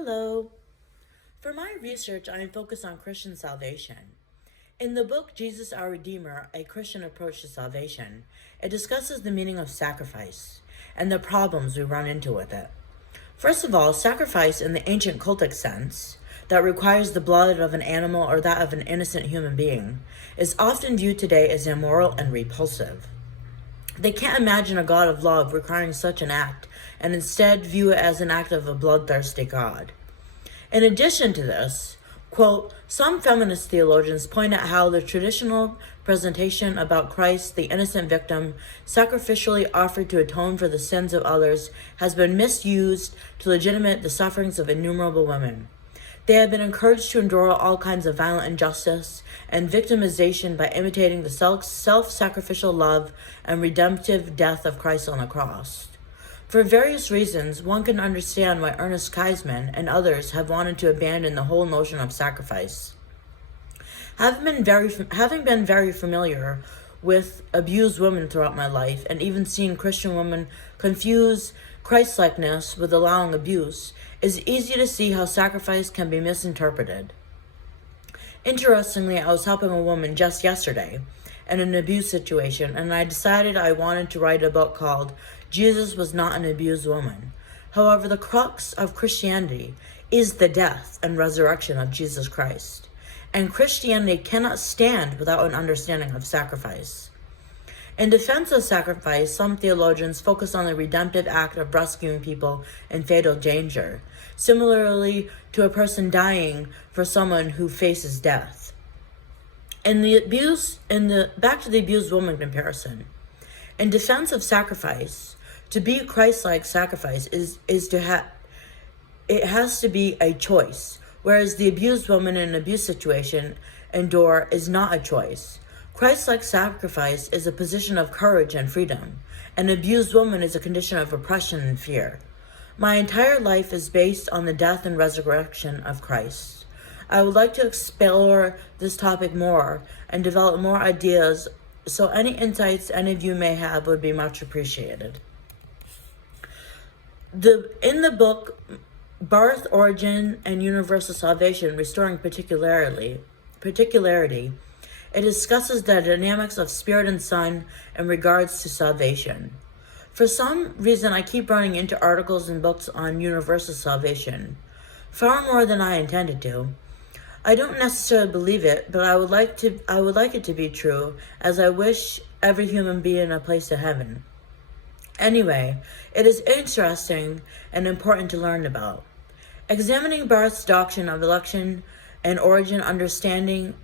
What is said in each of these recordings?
Hello. For my research, I am focused on Christian salvation. In the book Jesus Our Redeemer, A Christian Approach to Salvation, it discusses the meaning of sacrifice and the problems we run into with it. First of all, sacrifice in the ancient cultic sense, that requires the blood of an animal or that of an innocent human being, is often viewed today as immoral and repulsive. They can't imagine a God of love requiring such an act, and instead view it as an act of a bloodthirsty God. In addition to this, quote, some feminist theologians point out how the traditional presentation about Christ, the innocent victim, sacrificially offered to atone for the sins of others, has been misused to legitimate the sufferings of innumerable women. They have been encouraged to endure all kinds of violent injustice and victimization by imitating the self-sacrificial love and redemptive death of Christ on the cross. For various reasons, one can understand why Ernest Kaisman and others have wanted to abandon the whole notion of sacrifice. Having been very familiar with abused women throughout my life, and even seen Christian women confuse Christ-likeness with allowing abuse, it's easy to see how sacrifice can be misinterpreted. Interestingly, I was helping a woman just yesterday in an abuse situation, and I decided I wanted to write a book called Jesus Was Not an Abused Woman. However, the crux of Christianity is the death and resurrection of Jesus Christ, and Christianity cannot stand without an understanding of sacrifice. In defense of sacrifice, some theologians focus on the redemptive act of rescuing people in fatal danger, similarly to a person dying for someone who faces death. Back to the abused woman comparison. In defense of sacrifice, to be Christ-like sacrifice it has to be a choice, whereas the abused woman in an abuse situation endure is not a choice. Christ-like sacrifice is a position of courage and freedom. An abused woman is a condition of oppression and fear. My entire life is based on the death and resurrection of Christ. I would like to explore this topic more and develop more ideas, so any insights any of you may have would be much appreciated. In the book, Birth, Origin, and Universal Salvation, Restoring Particularity, it discusses the dynamics of Spirit and Son in regards to salvation. For some reason, I keep running into articles and books on universal salvation, far more than I intended to. I don't necessarily believe it, but I would like it to be true, as I wish every human being in a place to heaven. Anyway, it is interesting and important to learn about. Examining Barth's doctrine of election and origin understanding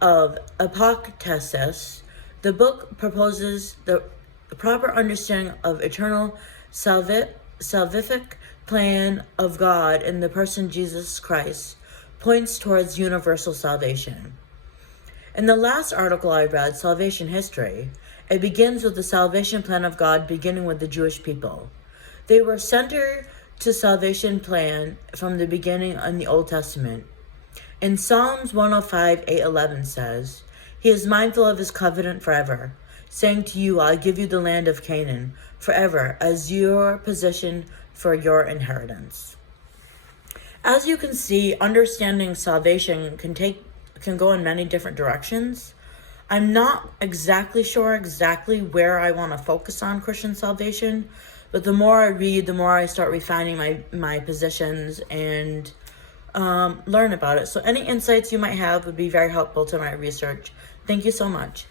of apokatasis, the book proposes the proper understanding of eternal salvific plan of God in the person Jesus Christ points towards universal salvation. In the last article I read, Salvation History, it begins with the salvation plan of God beginning with the Jewish people. They were centered to salvation plan from the beginning in the Old Testament. In Psalms 105, 8-11 says, He is mindful of his covenant forever, saying to you, I'll give you the land of Canaan forever as your possession for your inheritance. As you can see, understanding salvation can go in many different directions. I'm not exactly sure where I want to focus on Christian salvation, but the more I read, the more I start refining my positions and learn about it. So any insights you might have would be very helpful to my research. Thank you so much.